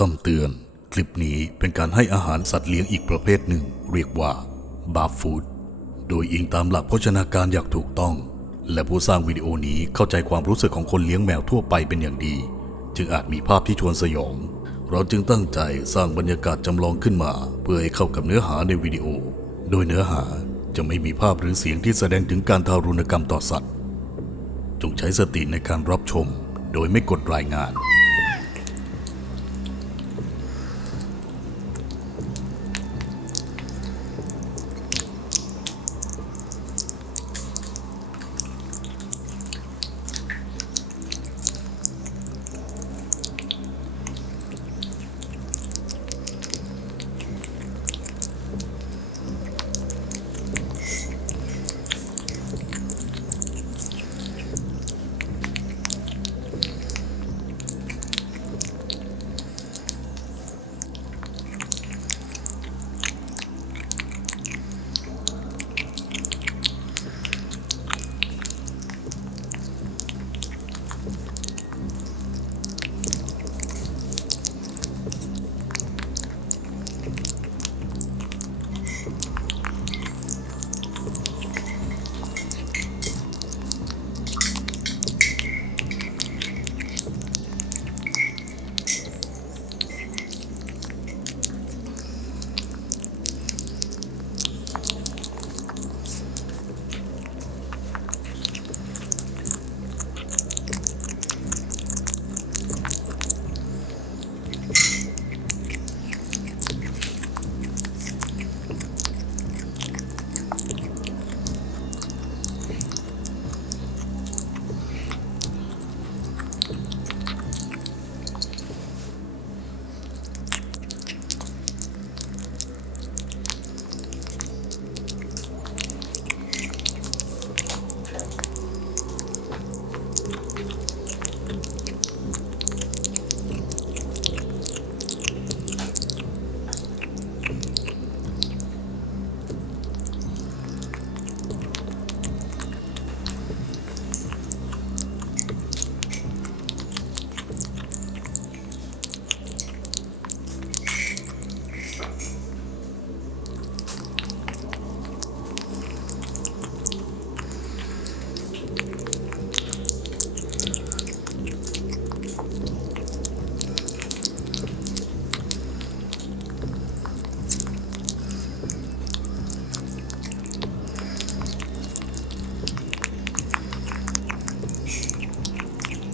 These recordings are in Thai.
คำเตือน คลิปนี้เป็นการให้อาหารสัตว์เลี้ยงอีกประเภทหนึ่ง เรียกว่าบาฟูดโดยอิงตามหลักโภชนาการอย่างถูกต้อง และผู้สร้างวิดีโอนี้เข้าใจความรู้สึกของคนเลี้ยงแมวทั่วไปเป็นอย่างดี จึงอาจมีภาพที่ชวนสยอง เราจึงตั้งใจสร้างบรรยากาศจำลองขึ้นมา เพื่อให้เข้ากับเนื้อหาในวิดีโอ โดยเนื้อหาจะไม่มีภาพหรือเสียงที่แสดงถึงการทารุณกรรมต่อสัตว์ จงใช้สติในการรับชม โดยไม่กดรายงาน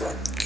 one.